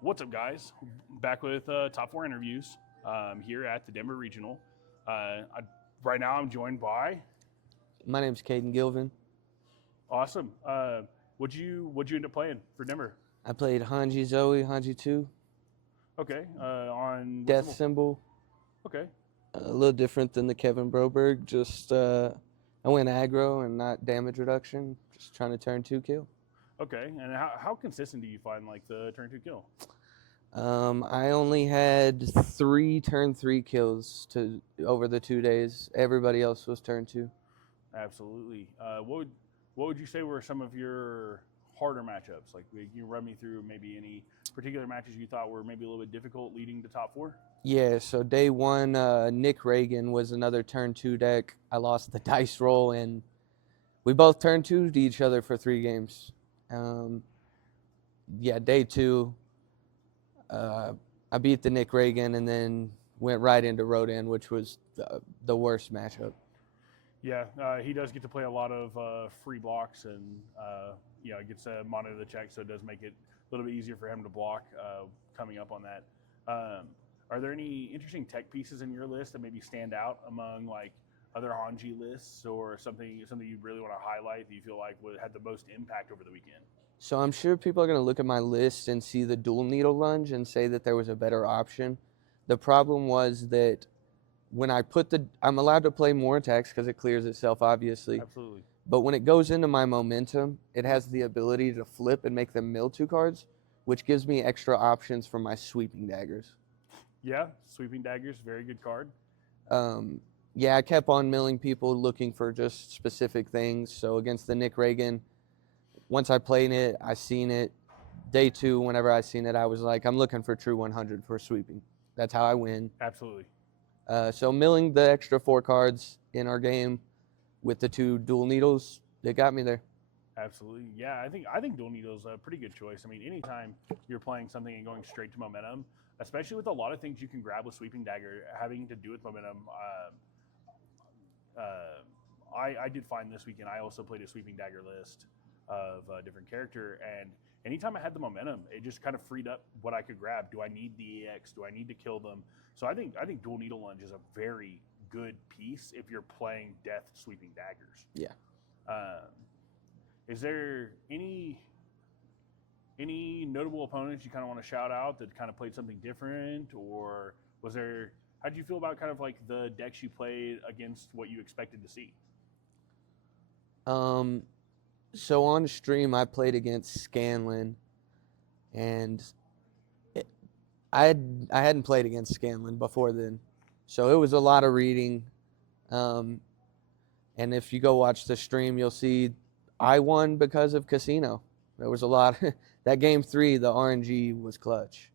What's up, guys? Back with top four interviews here at the Denver Regional. Right now, I'm joined by My name's Cayden Gilvin. awesome. What'd you end up playing for Denver? I played Hanji Zoe, Hanji 2, Okay, on what Death symbol? Symbol. Okay, A little different than the Kevin Broberg. I went aggro and not damage reduction. Just trying to turn 2 kill. okay. And how consistent do you find like the turn two kill? I only had 3 turn 3 kills over the 2 days. Everybody else was turn 2. Absolutely. What would you say were some of your harder matchups? Like, you run me through maybe any particular matches you thought were maybe a little bit difficult leading to top four? Yeah, so day 1, Nick Ragan was another turn 2 deck. I lost the dice roll, and we both turned 2 to each other for 3 games. Yeah, day 2, uh, I beat the Nick Ragan and then went right into Rodan, which was the worst matchup. Yeah, he does get to play a lot of free blocks, and gets to monitor the check, so it does make it a little bit easier for him to block coming up on that. Are there any interesting tech pieces in your list that maybe stand out among like other Hanji lists, or something you really want to highlight that you feel like had the most impact over the weekend? So I'm sure people are going to look at my list and see the dual needle lunge and say that there was a better option. The problem was that when I'm allowed to play more attacks because it clears itself, obviously. Absolutely. But when it goes into my momentum, it has the ability to flip and make them mill 2 cards, which gives me extra options for my sweeping daggers. Yeah, sweeping daggers, very good card. Yeah, I kept on milling people looking for just specific things. So against the Nick Ragan, once I played it, I seen it. Day 2, whenever I seen it, I was like, I'm looking for true 100 for sweeping. That's how I win. Absolutely. So milling the extra 4 cards in our game with the 2 dual needles, it got me there. Absolutely. Yeah, I think dual needle is a pretty good choice. I mean, anytime you're playing something and going straight to momentum, especially with a lot of things you can grab with sweeping dagger having to do with momentum. I did find this weekend I also played a sweeping dagger list of a different character, and anytime I had the momentum, it just kind of freed up what I could grab. Do I need the EX? Do I need to kill them? So I think dual needle lunge is a very good piece if you're playing death sweeping daggers. Yeah. Um, is there any notable opponents you kind of want to shout out that kind of played something different, or was there? How did you feel about kind of like the decks you played against what you expected to see? So on stream, I played against Scanlan, and I hadn't played against Scanlan before then, so it was a lot of reading. And if you go watch the stream, you'll see I won because of Casino. There was a lot. That game 3, the RNG was clutch.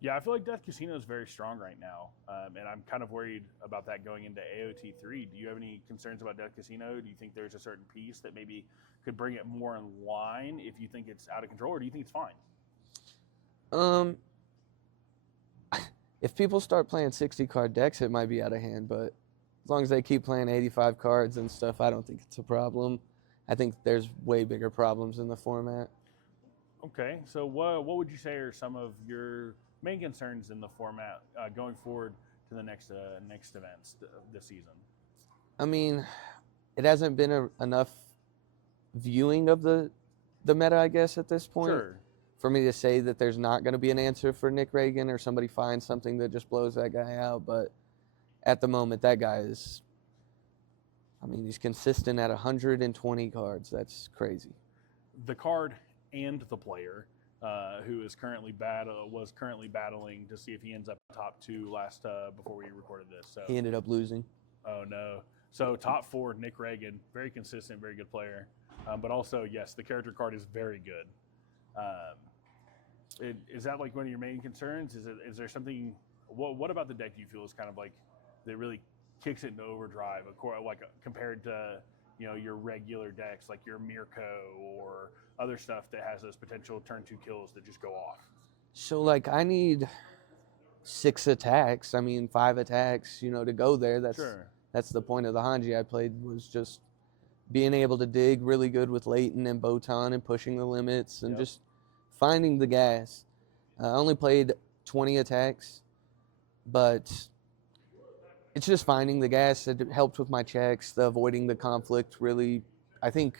Yeah, I feel like Death Casino is very strong right now, and I'm kind of worried about that going into AOT3. Do you have any concerns about Death Casino? Do you think there's a certain piece that maybe could bring it more in line if you think it's out of control, or do you think it's fine? Um, if people start playing 60 card decks, it might be out of hand, but as long as they keep playing 85 cards and stuff, I don't think it's a problem. I think there's way bigger problems in the format. Okay, so what would you say are some of your main concerns in the format going forward to the next events this season? I mean, it hasn't been enough viewing of the meta, I guess, at this point, Sure. for me to say that there's not going to be an answer for Nick Ragan or somebody finds something that just blows that guy out. But at the moment, that guy is, I mean, he's consistent at 120 cards. That's crazy. The card and the player who is was currently battling to see if he ends up top 2 last before we recorded this. So He ended up losing. oh no. So top 4, Nick Ragan, very consistent, very good player, but also yes, the character card is very good. Is that like one of your main concerns? Is there something? What about the deck do you feel is kind of like that really kicks it into overdrive, like compared to your regular decks like your Mirko or other stuff that has those potential turn 2 kills that just go off? So, like, I need 6 attacks. I mean, 5 attacks, to go there. Sure. That's the point of the Hanji I played, was just being able to dig really good with Leighton and Botan and pushing the limits and Yep. just finding the gas. I only played 20 attacks, but it's just finding the gas. It helped with my checks. The avoiding the conflict really, I think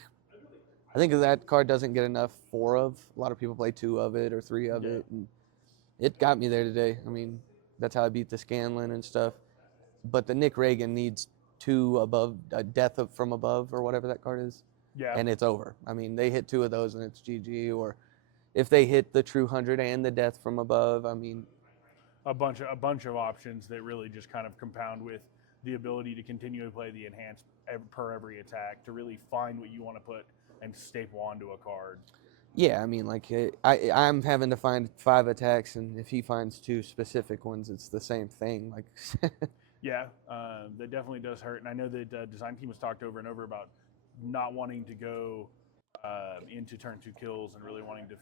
that card doesn't get enough 4 of. A lot of people play 2 of it or 3 of it, and it got me there today. I mean, that's how I beat the Scanlan and stuff. But the Nick Ragan needs 2 above, death from above or whatever that card is. Yeah. And it's over. I mean, they hit 2 of those and it's GG. Or if they hit the true 100 and the death from above, I mean, a bunch of options that really just kind of compound with the ability to continue to play the enhanced per every attack to really find what you want to put and staple onto a card. Yeah, I mean, like I'm having to find 5 attacks, and if he finds 2 specific ones, it's the same thing. Like, yeah, that definitely does hurt. And I know that design team has talked over and over about not wanting to go into turn 2 kills and really wanting to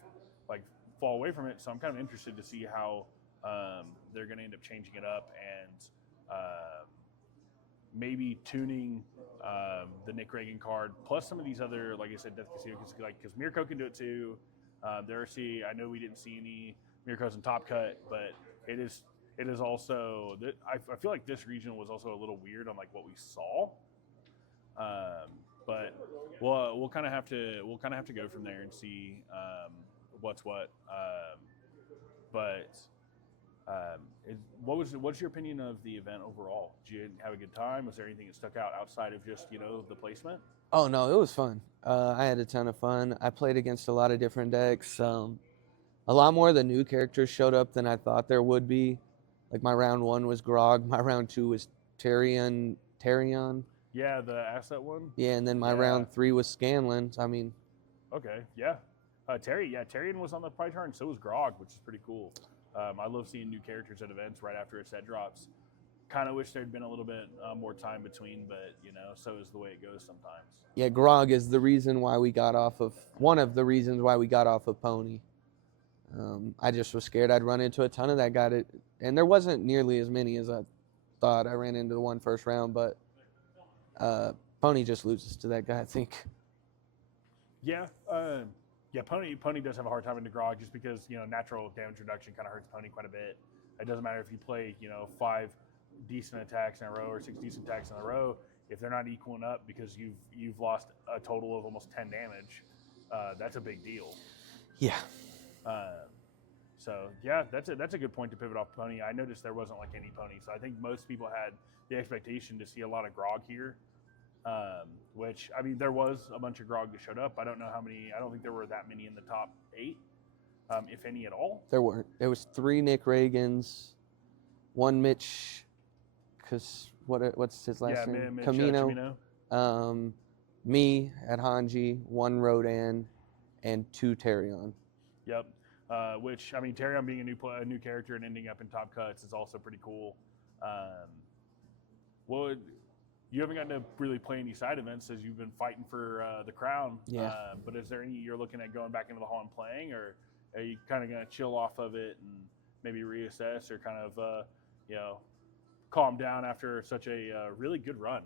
like fall away from it. So I'm kind of interested to see how they're going to end up changing it up and maybe tuning the Nick Ragan card, plus some of these other, like I said, Death Casino, because Mirko can do it too. I know we didn't see any Mirkos in Top Cut, but it is also, I feel like this region was also a little weird on like what we saw. But we'll kind of have to go from there and see what's what. What's your opinion of the event overall? Did you have a good time? Was there anything that stuck out outside of just the placement? Oh no, it was fun. I had a ton of fun. I played against a lot of different decks. A lot more of the new characters showed up than I thought there would be. Like my round 1 was Grog, my round 2 was Tarion. Yeah, the asset one. Yeah, and then my round 3 was Scanlan. I mean, okay, yeah. Tarion was on the pie chart, and so was Grog, which is pretty cool. I love seeing new characters at events right after a set drops. Kind of wish there'd been a little bit more time between, but so is the way it goes sometimes. Yeah, Grog is the reason why we got off of one of the reasons why we got off of Pony. I just was scared I'd run into a ton of that guy, and there wasn't nearly as many as I thought. I ran into the one first round, but Pony just loses to that guy, I think. Yeah. Pony does have a hard time into Grog just because, natural damage reduction kind of hurts Pony quite a bit. It doesn't matter if you play, 5 decent attacks in a row or 6 decent attacks in a row. If they're not equaling up because you've lost a total of almost 10 damage, that's a big deal. Yeah. That's a good point to pivot off Pony. I noticed there wasn't like any Pony, so I think most people had the expectation to see a lot of Grog here. Which, I mean, there was a bunch of Grog that showed up. I don't know how many. I don't think there were that many in the top 8, if any at all. There weren't. There was 3 Nick Ragans, 1 Mitch, what's his last name? Mitch, Camino. Me at Hanji, 1 Rodan, and 2 Tarion. Yep. Which, I mean, Tarion being a new character and ending up in top cuts is also pretty cool. You haven't gotten to really play any side events as you've been fighting for the crown. Yeah. But is there any you're looking at going back into the hall and playing, or are you kind of going to chill off of it and maybe reassess or kind of, calm down after such a really good run?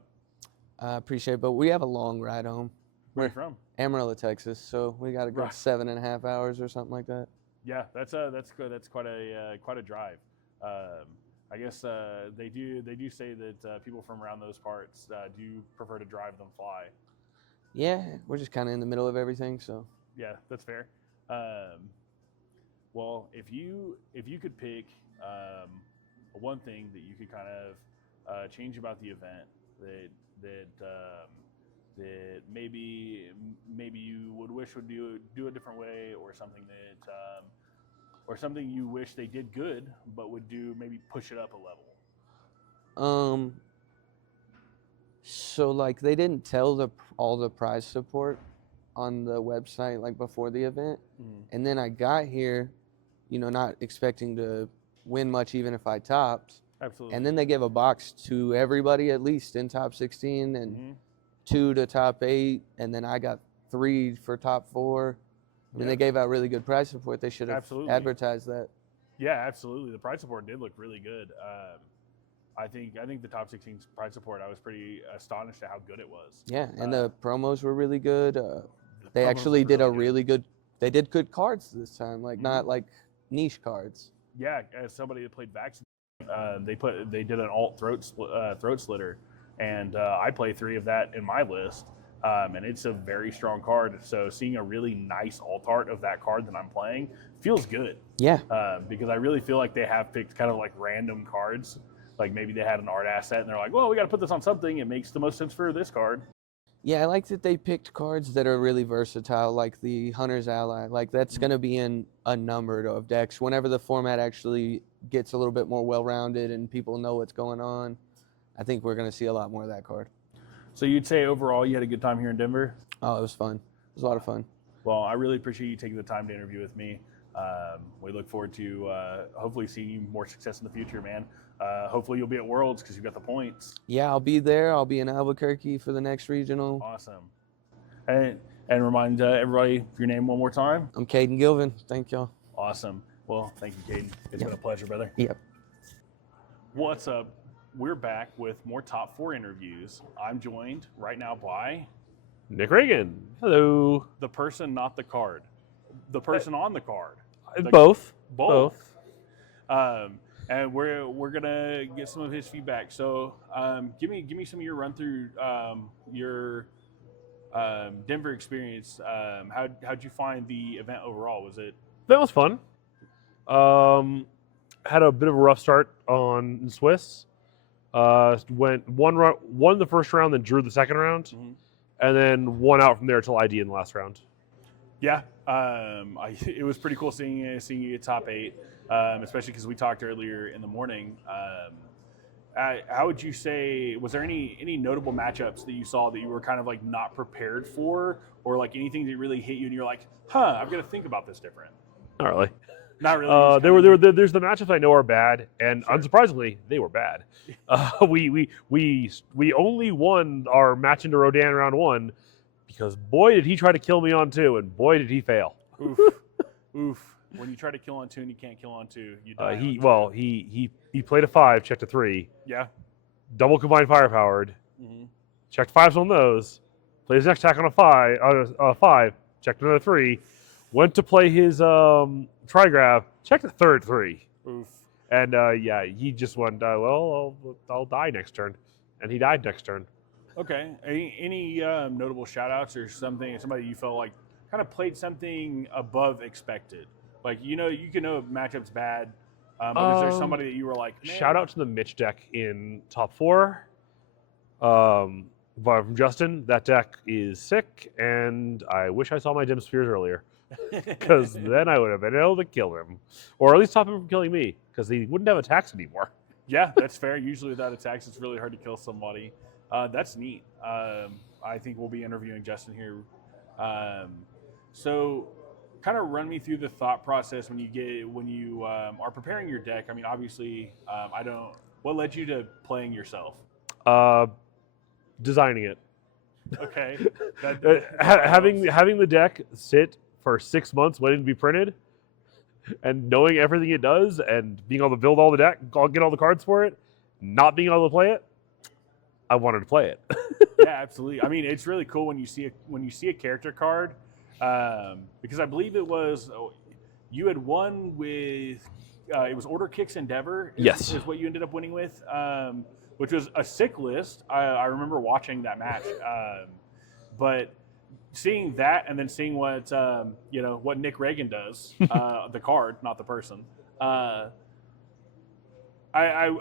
I appreciate it, but we have a long ride home. Where are you from? Amarillo, Texas, so we got to go 7.5 hours or something like that. Yeah, that's good. That's quite a drive. I guess they do say that people from around those parts do prefer to drive than fly. Yeah, we're just kind of in the middle of everything, so. Yeah, that's fair. Well, if you could pick one thing that you could kind of change about the event that maybe you would wish would do a different way, or something that or something you wish they did good but would do maybe push it up a level. So like they didn't tell all the prize support on the website like before the event, and then I got here, not expecting to win much even if I topped. Absolutely. And then they gave a box to everybody at least in top 16 and 2 to top 8, and then I got 3 for top 4. I mean, they gave out really good prize support. They should have advertised that. Yeah, absolutely. The prize support did look really good. I think the top 16 prize support, I was pretty astonished at how good it was. Yeah, and the promos were really good. They actually did really good. They did good cards this time. Like not like niche cards. Yeah, as somebody that played Vax, they did an alt throat slitter, and I play 3 of that in my list, and it's a very strong card. So seeing a really nice alt art of that card that I'm playing feels good. Yeah. Because I really feel like they have picked kind of like random cards. Like maybe they had an art asset and they're like, well, we got to put this on something. It makes the most sense for this card. Yeah, I like that they picked cards that are really versatile, like the Hunter's Ally. Like, that's going to be in a number of decks. Whenever the format actually gets a little bit more well-rounded and people know what's going on, I think we're going to see a lot more of that card. So you'd say overall you had a good time here in Denver? Oh, it was fun. It was a lot of fun. Well, I really appreciate you taking the time to interview with me. We look forward to hopefully seeing you more success in the future, man. Hopefully you'll be at Worlds because you've got the points. Yeah, I'll be there. I'll be in Albuquerque for the next regional. Awesome. And remind everybody your name one more time. I'm Cayden Gilvin. Thank y'all. Awesome. Well, thank you, Cayden. It's been a pleasure, brother. Yep. What's up? We're back with more top 4 interviews. I'm joined right now by Nick Ragan. Hello. the person, not the card. The person on the card. Both. And we're gonna get some of his feedback. So give me some of your run through your Denver experience. How'd you find the event overall? Was it? That was fun. Had a bit of a rough start on Swiss. Won the first round, then drew the second round, and then won out from there till ID in the last round. Yeah, it was pretty cool seeing you at top 8, especially because we talked earlier in the morning. How would you say, was there any notable matchups that you saw that you were kind of like not prepared for, or like anything that really hit you and you're like, I've got to think about this different? Not really. Not really. There's the matchups I know are bad, and unsurprisingly, they were bad. We only won our match into Rodan round 1 because boy did he try to kill me on 2, and boy did he fail. Oof. When you try to kill on 2 and you can't kill on 2, you die. He played a 5, checked a 3. Yeah. Double combined firepowered. Checked 5s on those. Played his next attack on a 5. Checked another 3. Went to play his Trigrav. Checked the third 3. Oof. And he just went, I'll die next turn. And he died next turn. Okay. Any notable shout outs or somebody you felt like kind of played something above expected? Like, you can know matchup's bad, but is there somebody that you were like, man? Shout out to the Mitch deck in top 4. From Justin, that deck is sick, and I wish I saw my dim spheres earlier, because then I would have been able to kill him, or at least stop him from killing me, because he wouldn't have attacks anymore. Yeah, that's fair. Usually without attacks, it's really hard to kill somebody. That's neat. I think we'll be interviewing Justin here. So kind of run me through the thought process when you are preparing your deck. I mean, obviously, what led you to playing yourself? Designing it. Okay. Having the deck sit for 6 months waiting to be printed, and knowing everything it does, and being able to build all the deck, get all the cards for it, not being able to play it, I wanted to play it. Yeah, absolutely. I mean, it's really cool when you see a character card, because I believe it was you had won with it was Order Kicks Endeavor. Yes, is what you ended up winning with, which was a sick list. I remember watching that match, but seeing that and then seeing what what Nick Ragan does, the card, not the person. I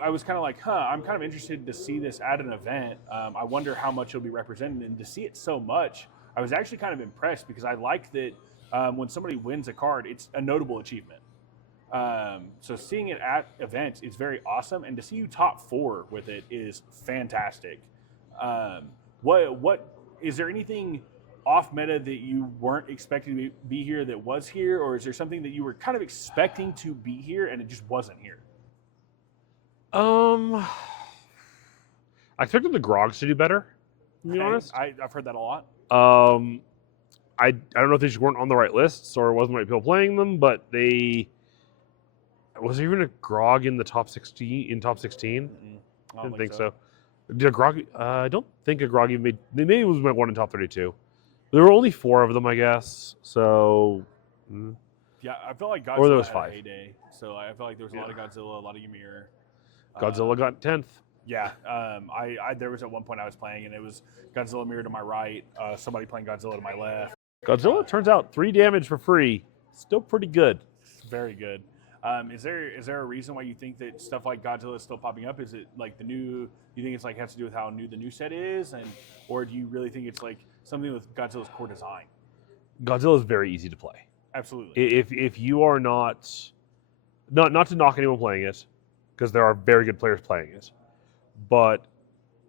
was kind of like, I'm kind of interested to see this at an event. I wonder how much it'll be represented, and to see it so much, I was actually kind of impressed because I like that when somebody wins a card, it's a notable achievement. So seeing it at events is very awesome, and to see you top 4 with it is fantastic. What is there anything off meta that you weren't expecting to be here that was here, or is there something that you were kind of expecting to be here and it just wasn't here? I expected the Grogs to do better, to be honest. I've heard that a lot. I don't know if they just weren't on the right lists or wasn't the right people playing them, but was there even a Grog in the top 16? I didn't think so. Did a Grog? I don't think a Grog even made. Maybe it was one in top 32. There were only 4 of them, I guess. So. Yeah, Yeah, I feel like Godzilla Or those had 5. a heyday. So I feel like there was a lot of Godzilla, a lot of Ymir. Godzilla got 10th. Yeah, I there was at one point I was playing and it was Godzilla mirror to my right, somebody playing Godzilla to my left. Godzilla turns out 3 damage for free. Still pretty good. Very good. Is there a reason why you think that stuff like Godzilla is still popping up? Is it like the new? You think it's like has to do with how new the new set is, or do you really think it's like something with Godzilla's core design? Godzilla is very easy to play. Absolutely. If you are not to knock anyone playing it, because there are very good players playing it, but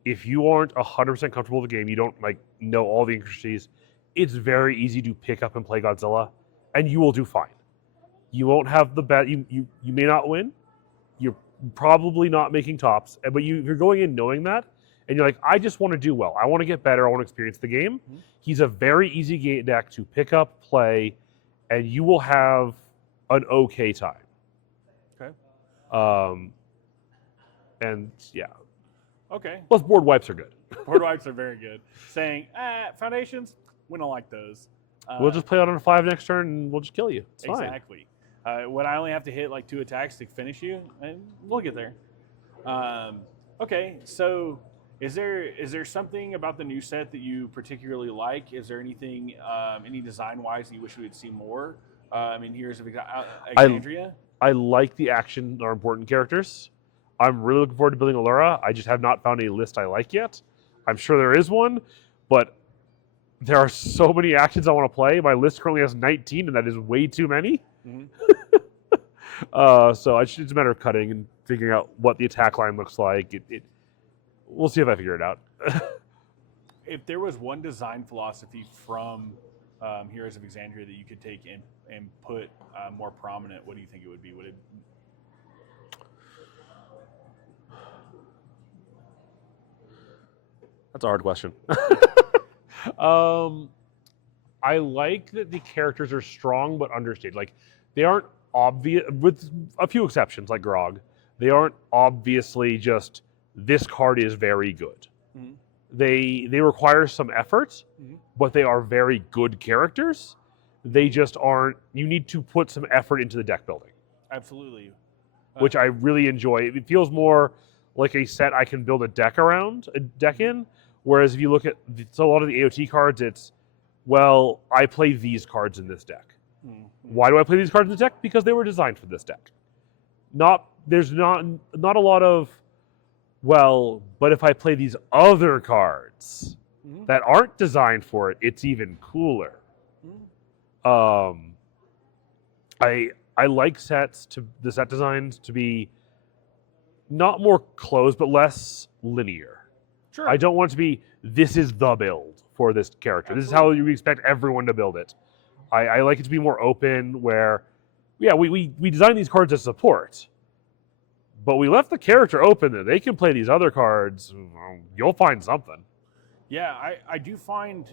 if you aren't 100% comfortable with the game, you don't like know all the intricacies, it's very easy to pick up and play Godzilla, and you will do fine. You won't have the bad. You may not win. You're probably not making tops, but you're going in knowing that, and you're like, I just want to do well. I want to get better. I want to experience the game. Mm-hmm. He's a very easy game deck to pick up, play, and you will have an okay time. Okay. And yeah. Okay. Plus, board wipes are good. Board wipes are very good. Saying, foundations, we don't like those. We'll just play out on a 5 next turn, and we'll just kill you. It's fine. Exactly. When I only have to hit like 2 attacks to finish you, and we'll get there. Okay, so is there something about the new set that you particularly like? Is there anything, any design-wise that you wish we would see more? Here's Exandria. I like the action or important characters. I'm really looking forward to building Allura. I just have not found a list I like yet. I'm sure there is one, but there are so many actions I want to play. My list currently has 19, and that is way too many. Mm-hmm. So it's a matter of cutting and figuring out what the attack line looks like. We'll see if I figure it out. If there was one design philosophy from Heroes of Exandria that you could take and put more prominent, what do you think it would be? Would it? That's a hard question. I like that the characters are strong but understated. Like, they aren't obvious, with a few exceptions, like Grog. They aren't obviously just, this card is very good. Mm-hmm. They require some effort, mm-hmm. but they are very good characters. They just aren't, you need to put some effort into the deck building. Absolutely. Which I really enjoy. It feels more like a set I can build a deck in. Whereas if you look at a lot of the AOT cards, it's, well, I play these cards in this deck. Mm-hmm. Why do I play these cards in the deck? Because they were designed for this deck. There's not a lot of, well, but if I play these other cards mm-hmm. that aren't designed for it, it's even cooler. Mm-hmm. I like the set designs to be not more closed, but less linear. Sure. I don't want it to be, this is the build for this character. Absolutely. This is how you expect everyone to build it. I like it to be more open where, yeah, we designed these cards as support, but we left the character open that they can play these other cards. You'll find something. Yeah, I do find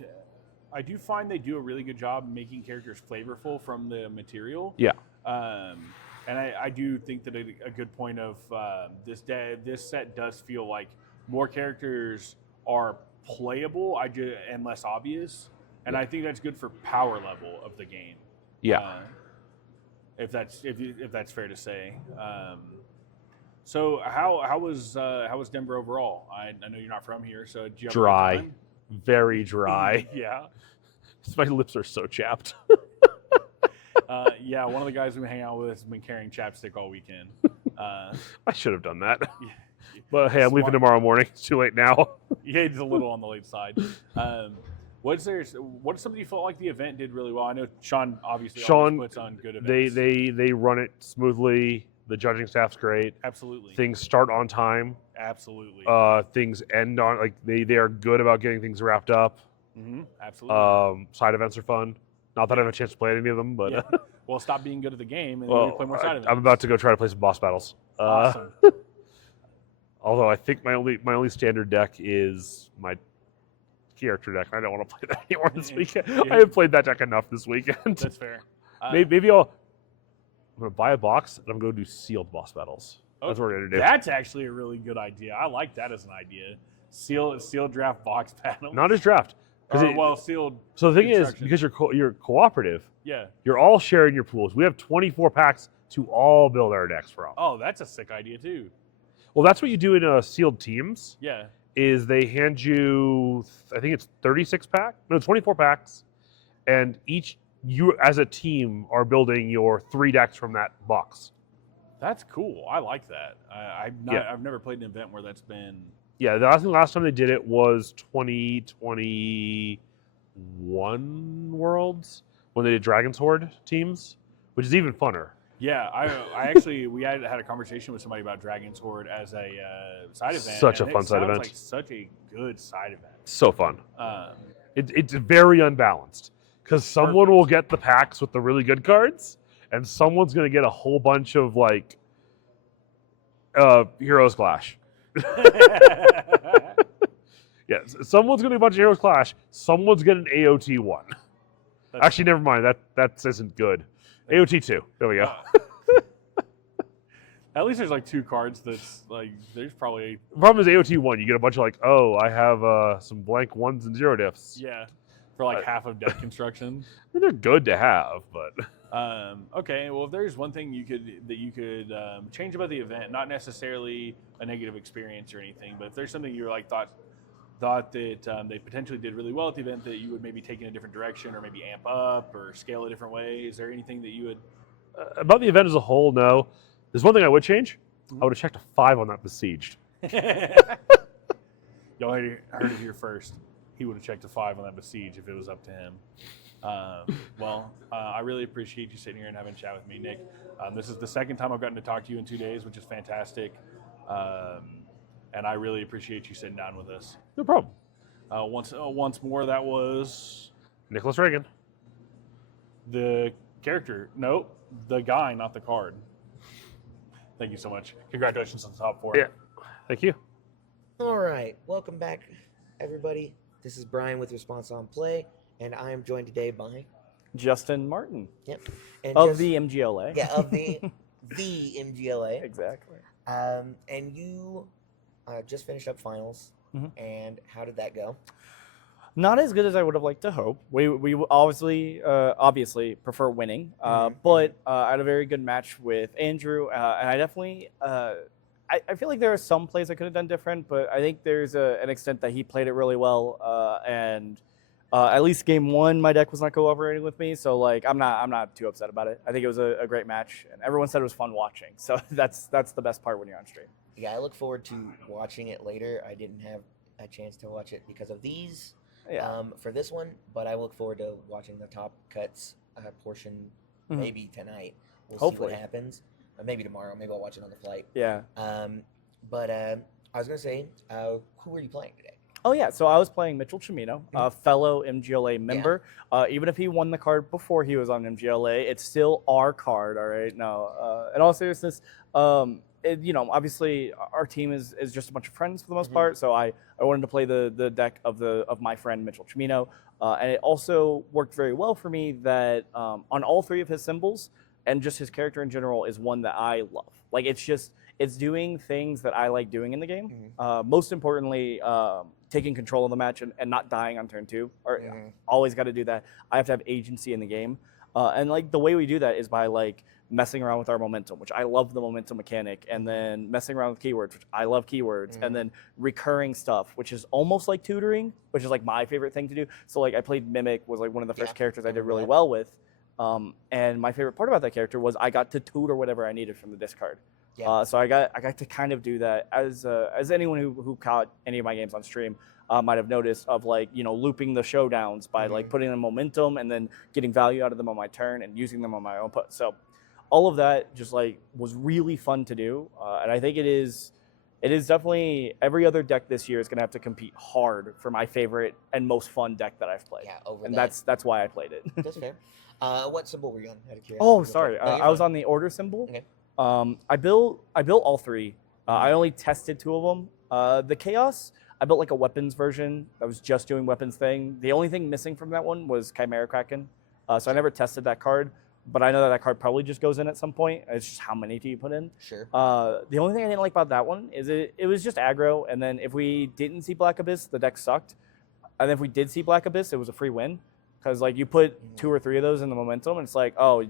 they do a really good job making characters flavorful from the material. Yeah. And I do think that a good point of this set does feel like more characters are playable and less obvious, and I think that's good for power level of the game. Yeah. If that's fair to say. So how was Denver overall? I know you're not from here, so did you have dry, a good time? Very dry. Yeah. My lips are so chapped. Yeah, one of the guys we hang out with has been carrying chapstick all weekend. I should have done that. Yeah. But hey, I'm leaving tomorrow morning. It's too late now. Yeah, it's a little on the late side. What is something you felt like the event did really well? I know Sean obviously always puts on good events. They run it smoothly. The judging staff's great. Absolutely. Things start on time. Absolutely. Things end on, like, they are good about getting things wrapped up. Mm-hmm. Absolutely. Side events are fun. Not that I have a chance to play any of them, but yeah. Well, stop being good at the game and then play more side events. I'm about to go try to play some boss battles. Awesome. Although I think my only standard deck is my character deck. I don't want to play that anymore this weekend. Yeah. I haven't played that deck enough this weekend. That's fair. Maybe I'm going to buy a box and I'm going to do sealed boss battles. That's what we're going to do. That's actually a really good idea. I like that as an idea. Sealed draft box battle. Not as draft. Sealed. So the thing is, construction. because you're cooperative, Yeah. you're all sharing your pools. We have 24 packs to all build our decks from. Oh, that's a sick idea too. Well, that's what you do in sealed teams. Yeah. Is they hand you, I think it's 24 packs, and you as a team are building your 3 decks from that box. That's cool. I like that. I've never played an event where that's been. Yeah, the last time they did it was 2021 Worlds when they did Dragon's Horde teams, which is even funner. Yeah, we had a conversation with somebody about Dragon's Horde as a side event. Such a fun side event. Like such a good side event. So fun. It's very unbalanced because someone will get the packs with the really good cards, and someone's going to get a whole bunch of like Heroes Clash. Yeah, someone's going to get a bunch of Heroes Clash. Someone's getting an AOT 1. Actually, never mind. That isn't good. AOT 2. There we go. At least there's like 2 cards that's like, there's probably. The problem is AOT 1, you get a bunch of like, oh, I have some blank 1s and 0 diffs. Yeah, for like half of deck construction. I mean, they're good to have, but. Okay, well, if there's one thing you could change about the event, not necessarily a negative experience or anything, but if there's something you like thought that they potentially did really well at the event that you would maybe take in a different direction or maybe amp up or scale a different way, is there anything that you would? About the event as a whole, no. There's one thing I would change. I would have checked a 5 on that Besieged. Y'all heard it here first. He would have checked a 5 on that Besiege if it was up to him. I really appreciate you sitting here and having a chat with me, Nick. This is the second time I've gotten to talk to you in 2 days, which is fantastic. And I really appreciate you sitting down with us. No problem. Once more, that was Nicholas Ragan. the character. Nope, the guy, not the card. Thank you so much. Congratulations on the top 4. Yeah, thank you. All right, welcome back, everybody. This is Brian with Response on Play, and I am joined today by Justin Martin. Yep. And Of the MGLA. Yeah, of the MGLA. Exactly. And you just finished up finals, and how did that go? Not as good as I would have liked to hope. We obviously prefer winning, but I had a very good match with Andrew, and I definitely I feel like there are some plays I could have done different, but I think there's an extent that he played it really well, and at least game 1 my deck was not cooperating with me, so like I'm not too upset about it. I think it was a great match, and everyone said it was fun watching, so that's the best part when you're on stream. Yeah, I look forward to watching it later. I didn't have a chance to watch it because of these for this one, but I look forward to watching the top cuts portion maybe tonight. We'll Hopefully. see what happens. Maybe tomorrow. Maybe I'll watch it on the flight. Yeah. But I was going to say, who were you playing today? Oh, yeah. So I was playing Mitchell Chimino, a fellow MGLA member. Even if he won the card before he was on MGLA, it's still our card, all right? No, in all seriousness, obviously our team is just a bunch of friends for the most part, so I wanted to play the deck of my friend Mitchell Chimino, and it also worked very well for me that on all 3 of his symbols and just his character in general is one that I love. Like it's doing things that I like doing in the game. Most importantly, taking control of the match and not dying on turn 2. Always got to do that. I have to have agency in the game, and like the way we do that is by like messing around with our momentum, which I love the momentum mechanic, and then messing around with keywords, which I love keywords, and then recurring stuff, which is almost like tutoring, which is like my favorite thing to do. So like I played Mimic, was like one of the first characters I did really well with, and my favorite part about that character was I got to tutor whatever I needed from the discard. So I got to kind of do that as anyone who caught any of my games on stream might have noticed, of like looping the showdowns by like putting in momentum and then getting value out of them on my turn and using them on my own put. So all of that just like was really fun to do, and I think it is definitely every other deck this year is going to have to compete hard for my favorite and most fun deck that I've played. Yeah, and that's why I played it. That's fair. What symbol were you on? Out of curiosity. Oh, sorry, No, you're I was fine. on the order symbol. Okay. I built all 3. I only tested 2 of them. The Chaos, I built like a weapons version that was just doing weapons thing. The only thing missing from that one was Chimera Kraken, so I never tested that card. But I know that card probably just goes in at some point. It's just how many do you put in? Sure. The only thing I didn't like about that one is it was just aggro, and then if we didn't see Black Abyss, the deck sucked. and if we did see Black Abyss, it was a free win because like you put 2 or 3 of those in the momentum, and it's like, oh,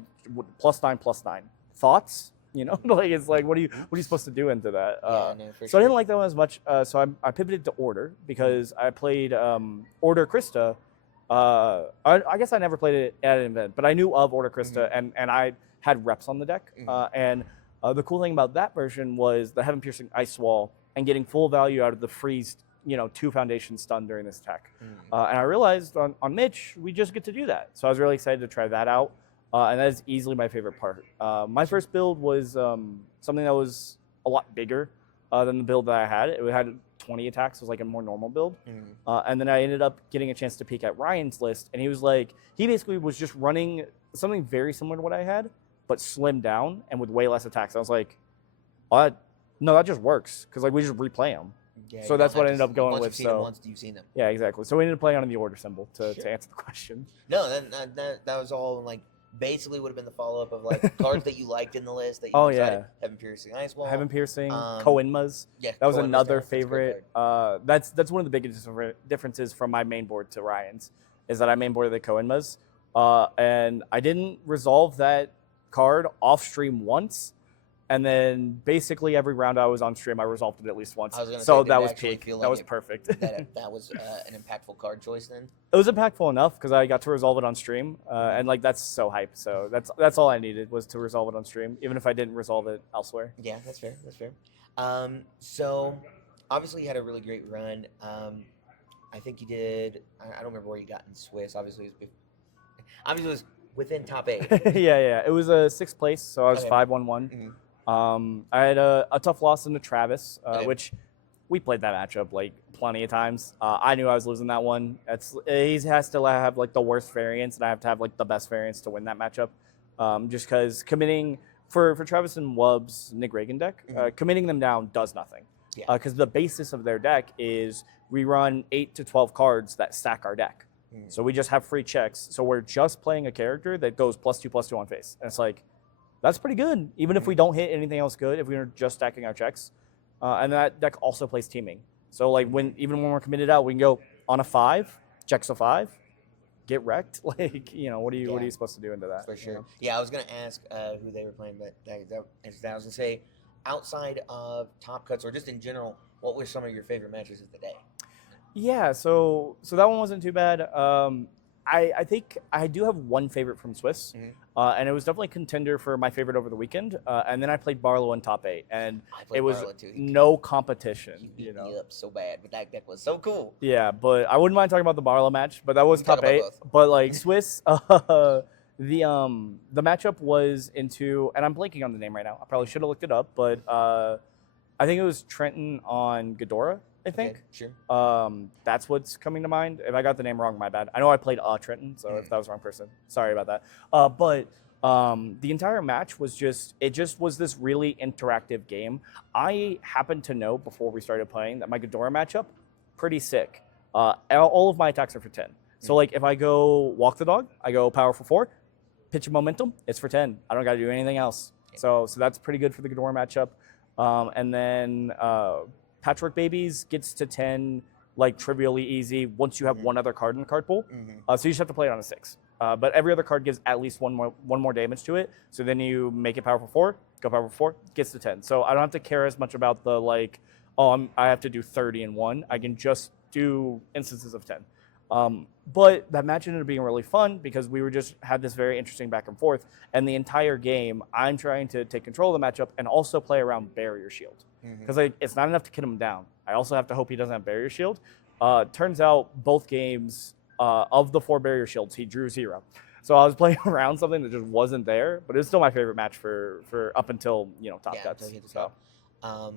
+9. Thoughts? Like it's like what are you supposed to do into that? No, so sure. I didn't like that one as much. So I pivoted to Order because I played Order Krista. I guess I never played it at an event, but I knew of Order Krista, and I had reps on the deck. And the cool thing about that version was the Heaven Piercing Ice Wall and getting full value out of the freeze, 2 foundation stun during this attack. And I realized on Mitch, we just get to do that. So I was really excited to try that out. And that is easily my favorite part. My first build was something that was a lot bigger than the build that I had. It had 20 attacks. It was like a more normal build. And then I ended up getting a chance to peek at Ryan's list. And he basically was just running something very similar to what I had, but slimmed down and with way less attacks. I was like, no, that just works. Because we just replay them. Yeah, so that's what I ended up going once with. You've seen them once you've seen them. Yeah, exactly. So we ended up playing on the Order symbol to answer the question. No, that was all basically would have been the follow-up of cards that you liked in the list that you decided. Heaven Piercing Ice Wall. Heaven Piercing, Koenma's. Yeah, that was Koenma's, another that's a favorite. That's one of the biggest differences from my main board to Ryan's, is that I main boarded the Koenma's. And I didn't resolve that card off stream once. And then basically every round I was on stream, I resolved it at least once. So that was peak. That was perfect. that was an impactful card choice then? It was impactful enough because I got to resolve it on stream. And that's so hype. So that's all I needed was to resolve it on stream, even if I didn't resolve it elsewhere. Yeah, that's fair. That's fair. So obviously you had a really great run. I think you did, I don't remember where you got in Swiss. Obviously it was within top 8. yeah. It was a 6th place, so I was 5-1-1. Mm-hmm. I had a tough loss into Travis, which we played that matchup plenty of times. I knew I was losing that one. He has to have the worst variance, and I have to have the best variance to win that matchup. Just because committing for Travis and Wubb's Nick Ragan deck, committing them down does nothing. Because the basis of their deck is we run 8 to 12 cards that stack our deck. So we just have free checks. So we're just playing a character that goes +2/+2 on face, and it's that's pretty good, even if we don't hit anything else good, if we're just stacking our checks. And that deck also plays teaming. So even when we're committed out, we can go on a 5, checks a 5, get wrecked. What are you supposed to do into that? For sure. Yeah, I was gonna ask who they were playing, but I was gonna say, outside of Top Cuts or just in general, what were some of your favorite matches of the day? Yeah, so that one wasn't too bad. I think I do have one favorite from Swiss, and it was definitely a contender for my favorite over the weekend. And then I played Barlow in top 8, and it was no competition. He beat me up so bad, but that deck was so cool. Yeah, but I wouldn't mind talking about the Barlow match, but that was top 8. But Swiss, the matchup was into, and I'm blanking on the name right now. I probably should have looked it up, but I think it was Trenton on Ghidorah. I think. Okay, sure. That's what's coming to mind. If I got the name wrong, my bad. I know I played Trenton, so if that was the wrong person, sorry about that. But the entire match was just was this really interactive game. I happened to know before we started playing that my Ghidorah matchup, pretty sick. All of my attacks are for 10. So if I go walk the dog, I go power for 4, pitch of momentum, it's for 10. I don't got to do anything else. So that's pretty good for the Ghidorah matchup. And then Patchwork Babies gets to 10 trivially easy once you have one other card in the card pool. So you just have to play it on a 6. But every other card gives at least one more damage to it. So then you make it powerful 4, go powerful 4, gets to 10. So I don't have to care as much about the I have to do 30 in 1. I can just do instances of 10. But that match ended up being really fun because we had this very interesting back and forth. And the entire game, I'm trying to take control of the matchup and also play around Barrier Shield. Because it's not enough to kid him down. I also have to hope he doesn't have Barrier Shield. Turns out both games, of the 4 Barrier Shields, he drew 0. So I was playing around something that just wasn't there, but it was still my favorite match for up until Top Cuts. So. I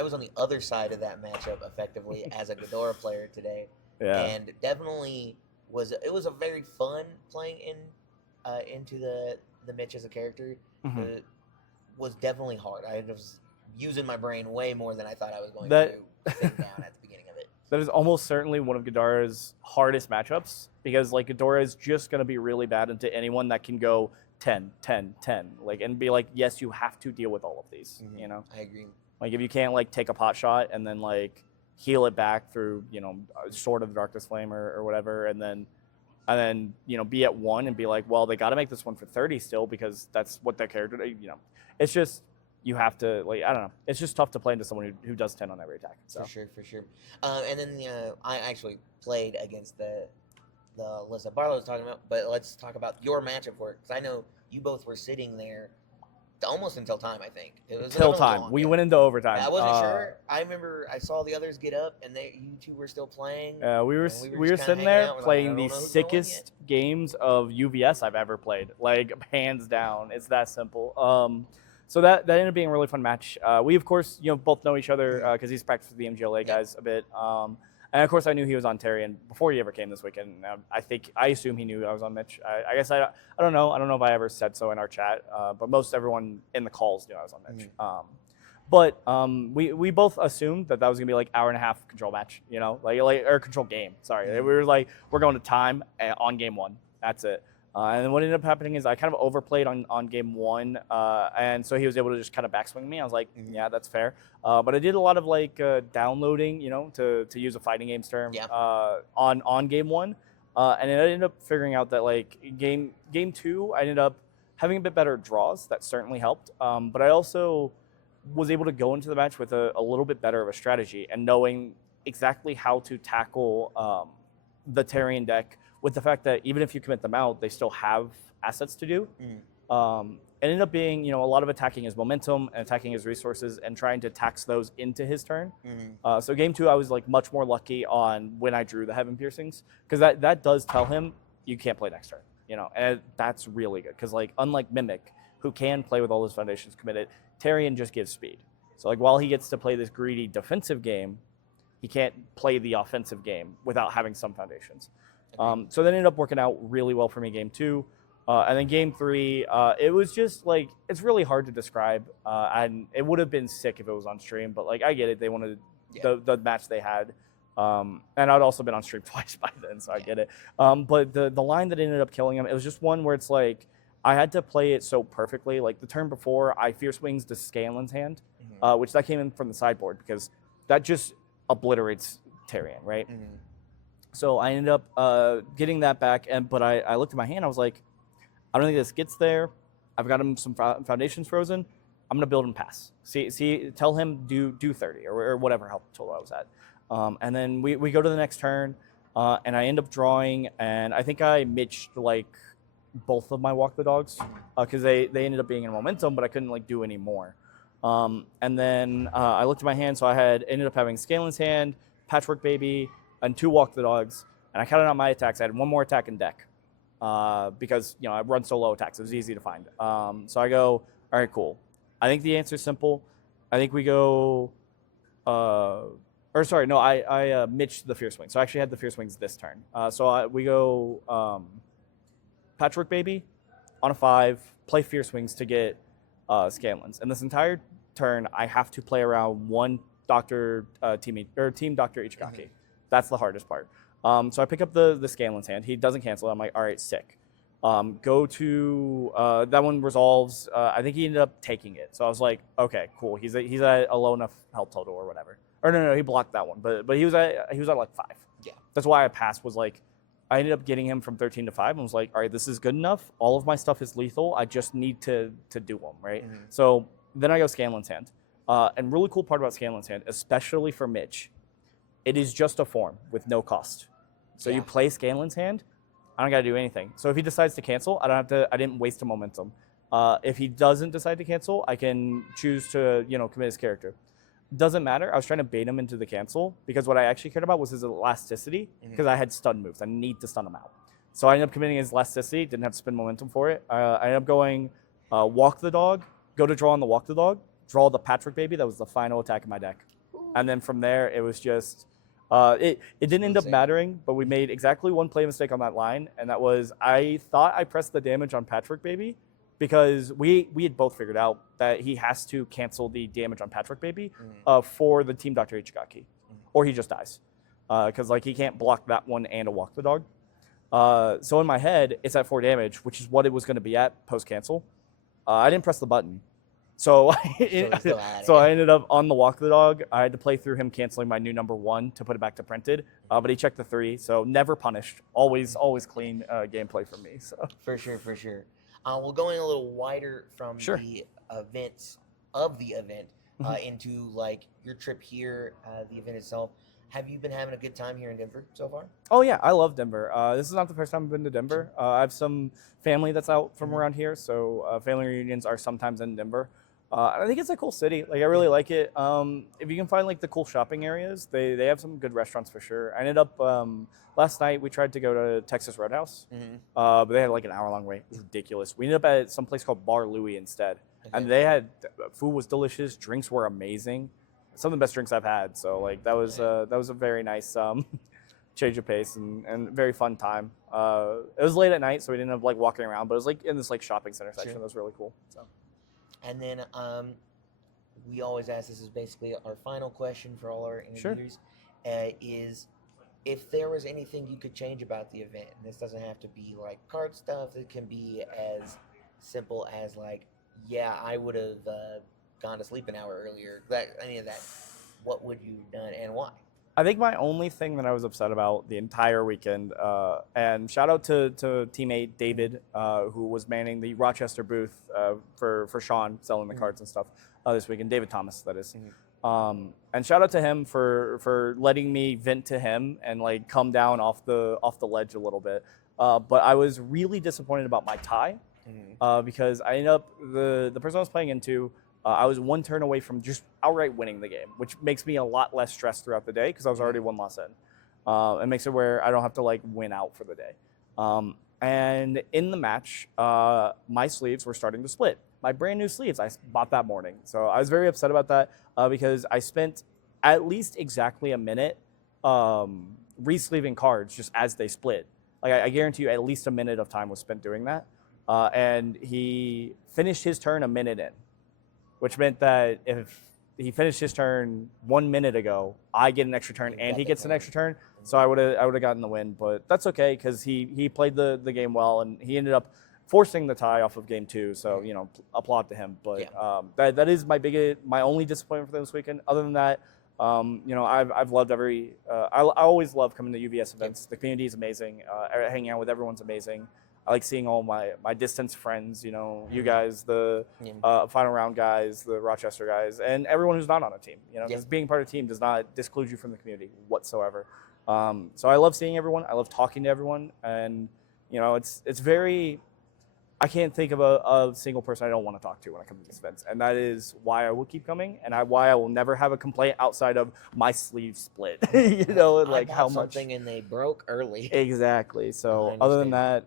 was on the other side of that matchup effectively as a Ghidorah player today. Yeah. And definitely it was a very fun playing into the Mitch as a character. It was definitely hard. I was using my brain way more than I thought I was going to sit down at the beginning of it. That is almost certainly one of Ghidorah's hardest matchups because Ghidorah is just going to be really bad into anyone that can go 10, 10, 10, and be yes, you have to deal with all of these. I agree. If you can't take a pot shot and then heal it back through, Sword of the Darkness Flame or whatever, and then be at 1 and be like, well, they got to make this one for 30 still because that's what their character, it's just, you have to, I don't know. It's just tough to play into someone who does 10 on every attack. So. For sure. And then I actually played against the list that Barlow was talking about, but let's talk about your matchup for it, because I know you both were sitting there almost until time, I think. It was till time. long. We went into overtime. I wasn't sure. I remember I saw the others get up, and you two were still playing. We were sitting there playing the sickest games of UVS I've ever played. Hands down. It's that simple. So that ended up being a really fun match. We, of course, both know each other because he's practiced with the MGLA guys a bit. And of course, I knew he was on Terry before he ever came this weekend. I assume he knew I was on Mitch. I guess I don't know. I don't know if I ever said so in our chat, but most everyone in the calls knew I was on Mitch. But we both assumed that was gonna be hour and a half control match, or control game. Sorry, we were we're going to time on game 1. That's it. And then what ended up happening is I kind of overplayed on game 1, and so he was able to just kind of backswing me. I was like, yeah, that's fair. But I did a lot of downloading, to use a fighting games term, on game 1, and then I ended up figuring out that game 2, I ended up having a bit better draws. That certainly helped. But I also was able to go into the match with a little bit better of a strategy and knowing exactly how to tackle the Tarian deck. With the fact that even if you commit them out, they still have assets to do. It ended up being, a lot of attacking his momentum and attacking his resources and trying to tax those into his turn. So game 2, I was much more lucky on when I drew the Heaven Piercings, because that does tell him you can't play next turn, and that's really good. Because unlike Mimic, who can play with all his foundations committed, Tarian just gives speed. So while he gets to play this greedy defensive game, he can't play the offensive game without having some foundations. So that ended up working out really well for me game 2. And then game 3, it was just it's really hard to describe. And it would have been sick if it was on stream, but I get it. They wanted the match they had. And I'd also been on stream twice by then, so I get it. But the line that ended up killing him, it was just one where it's I had to play it so perfectly. The turn before, I Fierce Wings to Scanlan's hand, which that came in from the sideboard because that just obliterates Tarian, right? So I ended up getting that back, but I looked at my hand. I was like, I don't think this gets there. I've got him some foundations frozen. I'm gonna build and pass. Tell him do 30 or whatever health total I was at. And then we go to the next turn, and I end up drawing, and I think I mitched both of my Walk the Dogs because they ended up being in momentum, but I couldn't do any more. And then I looked at my hand, so I ended up having Scalen's hand, Patchwork Baby, and 2 Walk the Dogs, and I counted out my attacks. I had 1 more attack in deck because I run so low attacks. It was easy to find. So I go, all right, cool. I think the answer is simple. I think we go, I mitched the Fierce Wings. So I actually had the Fierce Wings this turn. We go Patchwork Baby on a 5, play Fierce Wings to get Scanlan's. And this entire turn, I have to play around 1 Team Dr. Ichigaki. That's the hardest part. So I pick up the Scanlan's hand. He doesn't cancel. I'm like, all right, sick. Go to that one resolves. I think he ended up taking it. So I was like, okay, cool. He's at a low enough health total or whatever. Or no, he blocked that one. But he was at 5. Yeah. That's why I passed. Was I ended up getting him from 13 to 5 and was like, all right, this is good enough. All of my stuff is lethal. I just need to do them, right? So then I go Scanlan's hand. And really cool part about Scanlan's hand, especially for Mitch, it is just a form with no cost. So you play Scanlan's hand, I don't got to do anything. So if he decides to cancel, I didn't waste a momentum. If he doesn't decide to cancel, I can choose to, commit his character. Doesn't matter. I was trying to bait him into the cancel because what I actually cared about was his elasticity because I had stun moves. I need to stun him out. So I ended up committing his elasticity, didn't have to spend momentum for it. I ended up going Walk the Dog, go to draw on the Walk the Dog, draw the Patchwork Baby. That was the final attack in my deck. And then from there, it was just, it didn't end up mattering, but we made exactly 1 play mistake on that line. And that was, I thought I pressed the damage on Patchwork Baby because we had both figured out that he has to cancel the damage on Patchwork Baby for the Team Dr. Ichigaki, or he just dies. Because he can't block that one and a Walk the Dog. So in my head, it's at 4 damage, which is what it was going to be at post-cancel. I didn't press the button. So So he's still at it. I ended up on the walk the dog. I had to play through him canceling my new number 1 to put it back to printed. But he checked the 3, so never punished. Always clean gameplay from me. So For sure. Well, going a little wider from Sure. the events of the event into like your trip here, the event itself. Have you been having a good time here in Denver so far? Oh yeah, I love Denver. This is not the first time I've been to Denver. I have some family that's out from around here, so family reunions are sometimes in Denver. And I think it's a cool city. Like, I really like it. If you can find like the cool shopping areas, they have some good restaurants for sure. I ended up last night we tried to go to Texas Roadhouse, but they had like an hour-long wait. It was ridiculous. We ended up at some place called Bar Louie instead, and they had food was delicious, drinks were amazing. Some of the best drinks I've had. So like that was a very nice change of pace and very fun time. It was late at night, so we didn't have like walking around, but it was like in this like shopping center section. That was really cool. So. And then we always ask, this is basically our final question for all our interviewers, is if there was anything you could change about the event, and this doesn't have to be like card stuff, it can be as simple as like, yeah, I would have gone to sleep an hour earlier, any of that, what would you have done and why? I think my only thing that I was upset about the entire weekend, and shout out to teammate David, who was manning the Rochester booth for Sean selling the cards and stuff this weekend. David Thomas, that is. And shout out to him for letting me vent to him and like come down off the ledge a little bit. But I was really disappointed about my tie because I ended up the person I was playing into. I was one turn away from just outright winning the game, which makes me a lot less stressed throughout the day because I was already one loss in. It makes it where I don't have to like win out for the day. And in the match, my sleeves were starting to split. My brand new sleeves I bought that morning. So I was very upset about that because I spent at least exactly a minute re-sleeving cards just as they split. Like I guarantee you at least a minute of time was spent doing that. And he finished his turn a minute in, which meant that if he finished his turn 1 minute ago, I get an extra turn and he gets an extra turn. So I would have gotten the win, but that's okay because he played the game well and he ended up forcing the tie off of game 2. So applaud to him. But that is my only disappointment for this weekend. Other than that, I've loved every. I always love coming to UVS events. The community is amazing. Hanging out with everyone's amazing. I like seeing all my distance friends, you guys, the final round guys, the Rochester guys, and everyone who's not on a team. Because being part of a team does not disclude you from the community whatsoever. So I love seeing everyone. I love talking to everyone, and it's very. I can't think of a single person I don't want to talk to when I come to these events, and that is why I will keep coming, and why I will never have a complaint outside of my sleeve split. Like how much something and they broke early. Exactly. So other than that,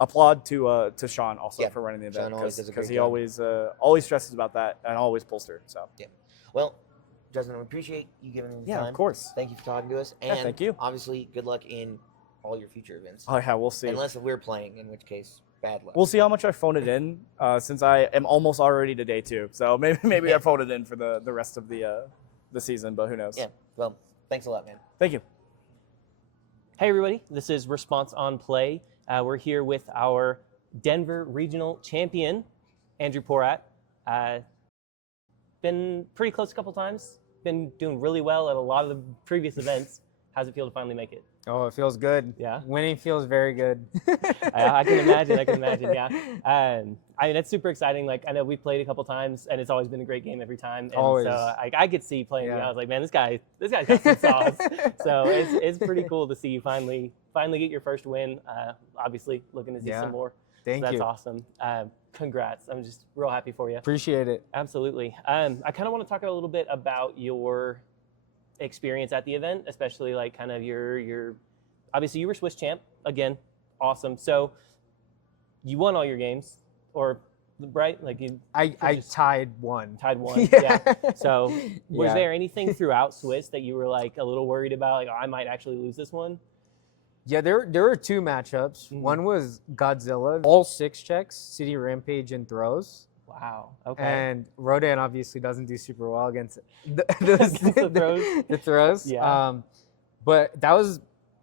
applaud to Sean also for running the event because he always stresses about that and always pulls through. So well, Justin, we appreciate you giving me the time. Yeah, of course. Thank you for talking to us, and thank you. Obviously, good luck in all your future events. Oh yeah, we'll see. Unless we're playing, in which case. Bad luck. We'll see how much I phone it in since I am almost already to day 2. So maybe I phone it in for the rest of the season, but who knows? Yeah. Well, thanks a lot, man. Thank you. Hey everybody, this is Response on Play. We're here with our Denver Regional Champion, Andrew Porat. Been pretty close a couple times. Been doing really well at a lot of the previous events. How's it feel to finally make it? Oh, it feels good. Yeah? Winning feels very good. I can imagine, yeah. I mean, it's super exciting. Like, I know we've played a couple times, and it's always been a great game every time. And always. So I could see playing. I was like, man, this guy's got some sauce. So it's pretty cool to see you finally get your first win. Obviously, looking to see some more. Thank you. That's awesome. Congrats. I'm just real happy for you. Appreciate it. Absolutely. I kind of want to talk a little bit about your experience at the event, especially like kind of your obviously you were Swiss champ again, awesome. So you won all your games, or right? Like I tied one. Yeah. So was there anything throughout Swiss that you were like a little worried about, like, oh, I might actually lose this one? Yeah, there were 2 matchups. One was Godzilla, all 6 checks, City Rampage and throws. Wow. Okay. And Ragan obviously doesn't do super well against the throws. The throws. Yeah. But that was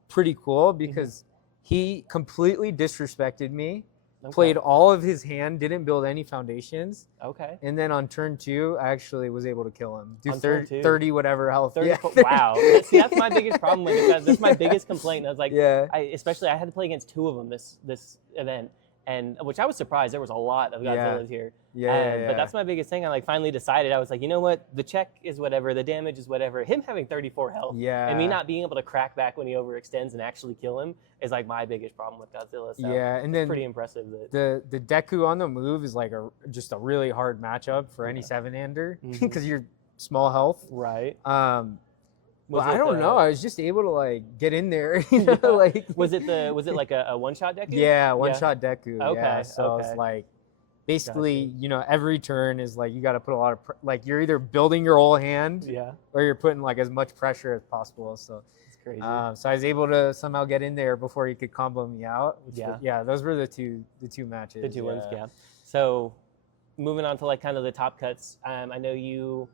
pretty cool because he completely disrespected me played all of his hand, didn't build any foundations, Okay. and then on turn 2, I actually was able to kill him. Do On turn 2? 30 whatever health. 30, Yeah. wow. See, that's my biggest problem with it. That's my biggest complaint. I was like, Yeah. especially I had to play against 2 of them this event, and which I was surprised. There was a lot of Godzillas here. Yeah. But that's my biggest thing. I like finally decided. I was like, you know what? The check is whatever. The damage is whatever. Him having 34 health and me not being able to crack back when he overextends and actually kill him is like my biggest problem with Godzilla. So and then pretty impressive. That the Deku on the move is like just a really hard matchup for any 7-hander because you're small health. right. But I don't know. I was just able to like get in there. You know, like was it like a one-shot Deku? Yeah, one-shot Deku. Okay, Yeah. So it's like basically, you know, every turn is like you got to put a lot of like you're either building your whole hand, or you're putting like as much pressure as possible. So it's crazy. So I was able to somehow get in there before he could combo me out. Those were the two matches. The 2 wins. Yeah. So moving on to like kind of the top cuts. I know you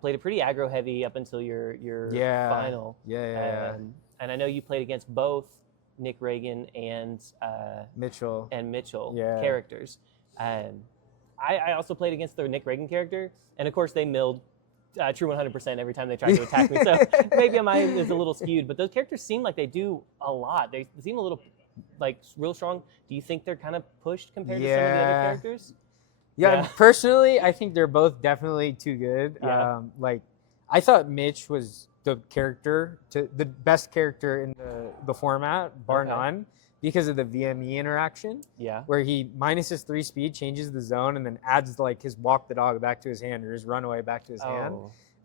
played a pretty aggro heavy up until your final. And I know you played against both Nick Ragan and Mitchell characters. I also played against the Nick Ragan character, and of course they milled true 100% every time they tried to attack me. So maybe mine is a little skewed, but those characters seem like they do a lot. They seem a little like real strong. Do you think they're kind of pushed compared to some of the other characters? Yeah, personally, I think they're both definitely too good. Like, I thought Mitch was the best character in the format, bar none, because of the VME interaction. Yeah. Where he minuses 3 speed, changes the zone, and then adds like his walk the dog back to his hand or his runaway back to his hand.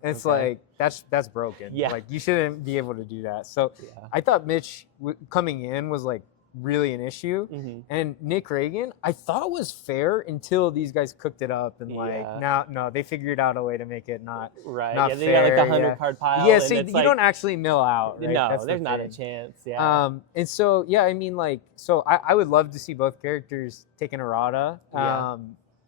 And it's like that's broken. Yeah. Like you shouldn't be able to do that. So I thought Mitch coming in was like really an issue. And Nick Ragan, I thought was fair until these guys cooked it up and like no, they figured out a way to make it not not they fair. got like the 100 card pile. Yeah, so you don't actually mill out. Right? No, That's there's the not a thing. chance. Yeah. And so I mean like I would love to see both characters take an errata.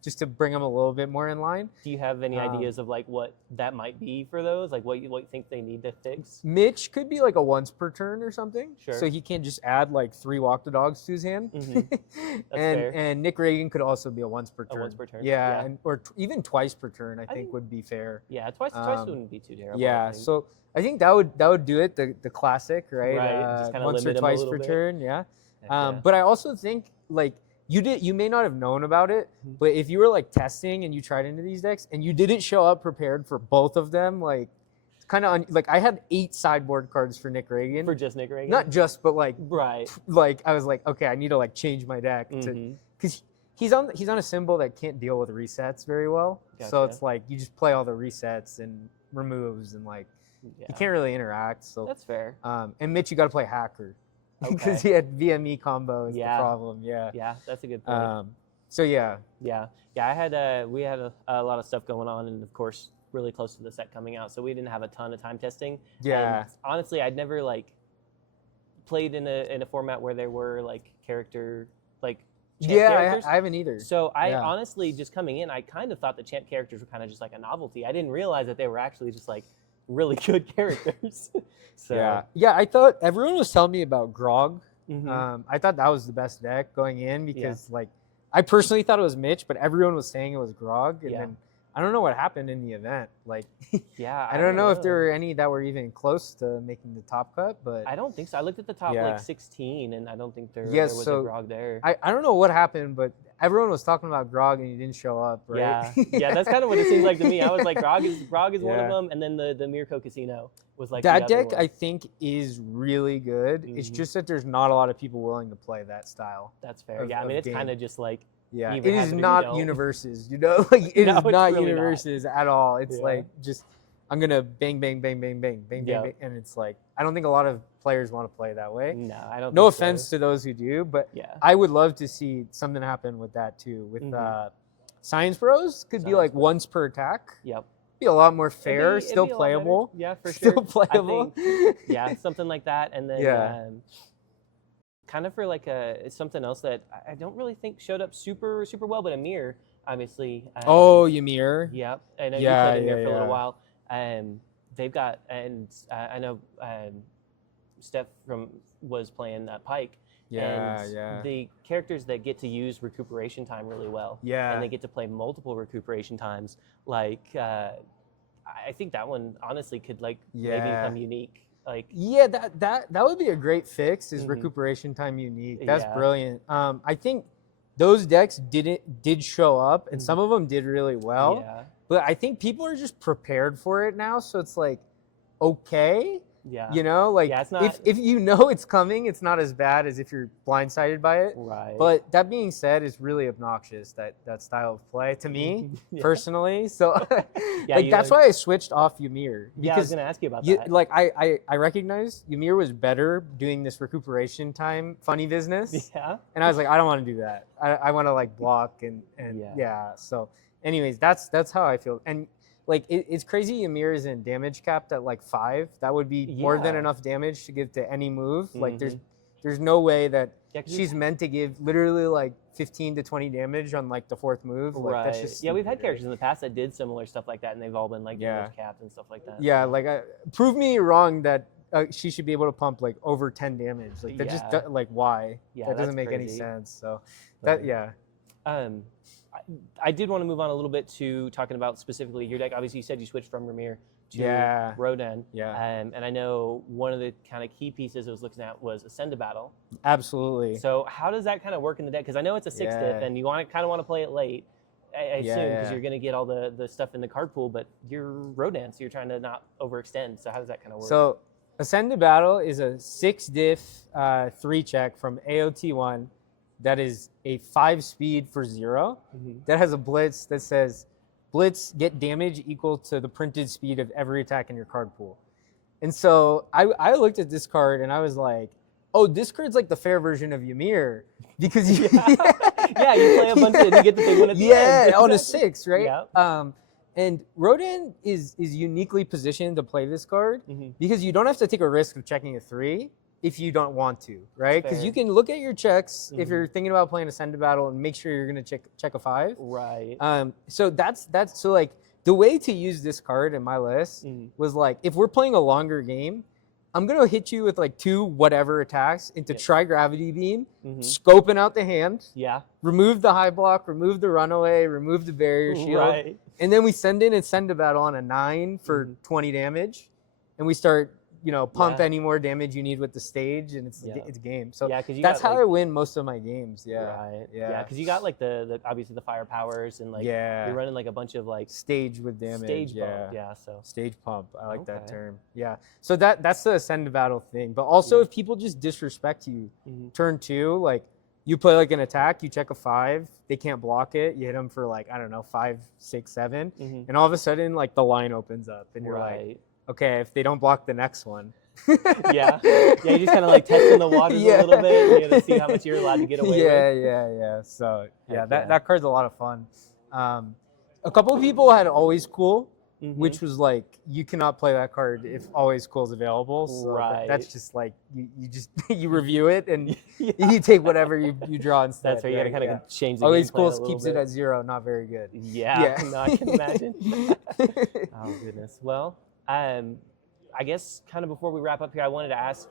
Just to bring them a little bit more in line. Do you have any ideas of like what that might be for those? Like what you think they need to fix? Mitch could be like a once per turn or something. Sure. So he can't just add like 3 walk the dogs to his hand. And Nick Ragan could also be a once per turn. A once per turn. Yeah. Or even twice per turn. I think would be fair. Yeah, twice wouldn't be too terrible. Yeah. So I think that would do it. The classic, right? Right. Just kinda once or limit him a twice little per bit. turn. Yeah. Yeah. But I also think like. You may not have known about it, but if you were like testing and you tried into these decks and you didn't show up prepared for both of them, like it's kind of like I had 8 sideboard cards for Nick Ragan. For just Nick Ragan? Not just, but like right. Like I was like, okay, I need to like change my deck because he's on a symbol that can't deal with resets very well. Gotcha. So it's like you just play all the resets and removes and like you can't really interact. So that's fair. And Mitch, you got to play hacker. Because he had VME combo is the problem. Yeah, that's a good point. So yeah. I had we had a lot of stuff going on, and of course, really close to the set coming out, so we didn't have a ton of time testing. Yeah. And honestly, I'd never like played in a format where there were like character like champ characters. I haven't either. So I honestly just coming in, I kind of thought the champ characters were kind of just like a novelty. I didn't realize that they were actually just like really good characters. So I thought everyone was telling me about Grog. I thought that was the best deck going in because like I personally thought it was Mitch, but everyone was saying it was Grog, and then I don't know what happened in the event. Like, I don't know if there were any that were even close to making the top cut, but I don't think so. I looked at the top like 16, and I don't think there was a Grog there. I don't know what happened, but everyone was talking about Grog and he didn't show up, right? Yeah, that's kind of what it seems like to me. I was like, Grog is one of them, and then the Mirko Casino was like that the other deck. one. I think is really good. It's just that there's not a lot of people willing to play that style. That's fair. I mean, it's kind of just like. Yeah, it is not Universus, you know? Like, it is not really Universus at all. It's like just, I'm going to bang, bang, bang, bang, bang, bang, bang, and it's like, I don't think a lot of players want to play that way. No, I don't No think offense so. to those who do, but I would love to see something happen with that too. With Science Bros, could be like once per attack. Yep. Be a lot more fair, still playable. Yeah, for sure. Still playable. Yeah, something like that. And then kind of for like something else that I don't really think showed up super well, but Amir, obviously. Ymir. Yep. I know you played Amir for a little while. They've got, and I know Steph was playing Pike, Yeah, and yeah. the characters that get to use recuperation time really well, Yeah. and they get to play multiple recuperation times, like I think that one honestly could like maybe Yeah. become unique. Like Yeah, that would be a great fix. Is Mhm. recuperation time unique? That's Yeah. brilliant. I think those decks did show up, and some of them did really well. yeah, But I think people are just prepared for it now, so it's like okay. yeah, You know, like Yeah, it's not- if you know it's coming, it's not as bad as if you're blindsided by it. right. But that being said, it's really obnoxious that style of play to me Yeah. personally. So Yeah, like you that's like- why I switched off Ymir yeah, I was because gonna ask you about you, that. like I recognize Ymir was better doing this recuperation time funny business, yeah, and I was like I don't want to do that. I want to like block and Yeah. yeah. So anyways, that's how I feel. And like it's crazy. Ymir is in damage capped at like 5. That would be more than Yeah. enough damage to give to any move. Like Mhm. there's no way that Yeah, 'cause she's meant to give literally like 15 to 20 damage on like the 4th move. Like right. that's just Yeah, we've had stupid. characters in the past that did similar stuff like that, and they've all been like Yeah. damage capped and stuff like that. Yeah, like prove me wrong that she should be able to pump like over 10 damage. Like that Yeah. just like why? Yeah, that doesn't that's make any crazy. sense. So But- that yeah. I did want to move on a little bit to talking about specifically your deck. Obviously, you said you switched from Ramir to Yeah. Ragan. Yeah. And I know one of the kind of key pieces I was looking at was Ascend to Battle. Absolutely. So how does that kind of work in the deck? Because I know it's a 6 diff, Yeah. and you kind of want to play it late. I assume because Yeah. you're going to get all the stuff in the card pool, but you're Rodan, so you're trying to not overextend. So how does that kind of work? So Ascend to Battle is a 6 diff 3 check from AOT1 that is a 5 speed for 0 that has a blitz that says blitz get damage equal to the printed speed of every attack in your card pool. And so I looked at this card and I was like, oh, this card's like the fair version of Ymir because you, yeah, you play a bunch and you get the big one at the yeah, end. on a 6, right? Yeah. And Rodan is uniquely positioned to play this card Mhm. because you don't have to take a risk of checking a 3 if you don't want to, right? Because Fair. you can look at your checks if Mhm. you're thinking about playing Ascend to Battle and make sure you're gonna check a 5. Right. So that's so like the way to use this card in my list Mhm. was like if we're playing a longer game, I'm gonna hit you with like 2 whatever attacks into Yep. Tri Gravity Beam, Mhm. scoping out the hand, Yeah. remove the high block, remove the runaway, remove the barrier shield, Right. and then we send in Ascend to Battle on a 9 for 20 damage, and we start pump Yeah. any more damage you need with the stage, and it's Yeah. it's game. So Yeah, 'cause you that's got, how like- I win most of my games. Yeah, Right. yeah. Because you got like the obviously the fire powers and like Yeah. you're running like a bunch of like Stage with damage. stage yeah. bump. Yeah. So Stage pump. I like that Okay. term. Yeah. So that's the Ascend to Battle thing. But also, Yeah. if people just disrespect you, Mhm. turn 2, like you play like an attack, you check a 5, they can't block it. You hit them for like I don't know 5, 6, 7, Mhm. and all of a sudden like the line opens up, and you're like, right. okay, if they don't block the next one. Yeah. Yeah. You just kind of like testing the waters Yeah. a little bit. You know, to see how much you're allowed to get away yeah, with. yeah. So yeah, Heck that yeah. that card's a lot of fun. A couple of people had Always Cool, Mhm. which was like you cannot play that card if Always Cool is available. So Right. that's just like you just you review it and Yeah. you take whatever you draw instead. That's where you got to right? kind of Yeah. change the Always game plan a Cool little keeps bit. it at 0, not very good. Yeah. Yeah. No, I can imagine. Oh goodness. Well, I guess kind of before we wrap up here, I wanted to ask.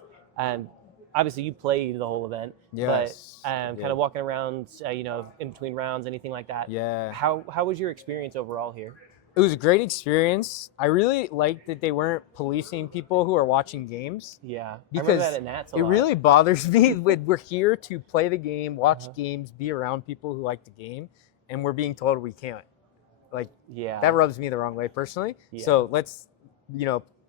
Obviously, you played the whole event, Yes. but kind of walking around, in between rounds, anything like that. Yeah. How was your experience overall here? It was a great experience. I really liked that they weren't policing people who are watching games. Yeah, I Because remember that at Nats a It lot. really bothers me when we're here to play the game, watch Uh-huh. games, be around people who like the game, and we're being told we can't. Like Yeah. that rubs me the wrong way personally. Yeah. So let's,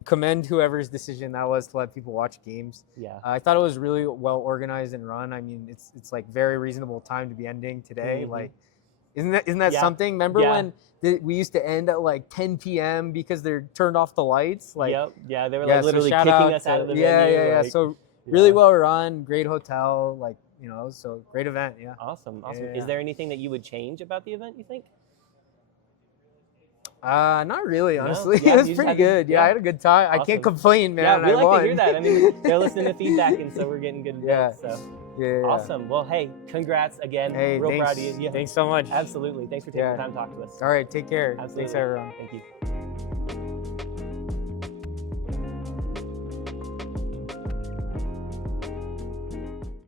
commend whoever's decision that was to let people watch games. Yeah. I thought it was really well organized and run. I mean, it's like very reasonable time to be ending today. Mhm. Like, isn't that Yeah. something? Remember Yeah. when we used to end at like 10 p.m. because they're turned off the lights? Like, Yep. Yeah, they were yeah, like so literally shout kicking us out of the yeah, venue. yeah. like- So really yeah. well run, great hotel, like so great event. Yeah. Awesome. Yeah. Is there anything that you would change about the event, you think? Not really, No? honestly. Yeah, It was you just pretty had to- good. Yeah, yeah. I had a good time. I Awesome. can't complain, man. Yeah, we I like won. to hear that. I mean, they're listening to feedback, and so we're getting good Yeah. advice. So Yeah. awesome. Well, hey, congrats again. Hey, Real thanks. proud of you. Yeah. Thanks so much. Absolutely. Thanks for taking Yeah. the time to talk to us. All right, take care. Absolutely. Thanks, everyone. Thank you.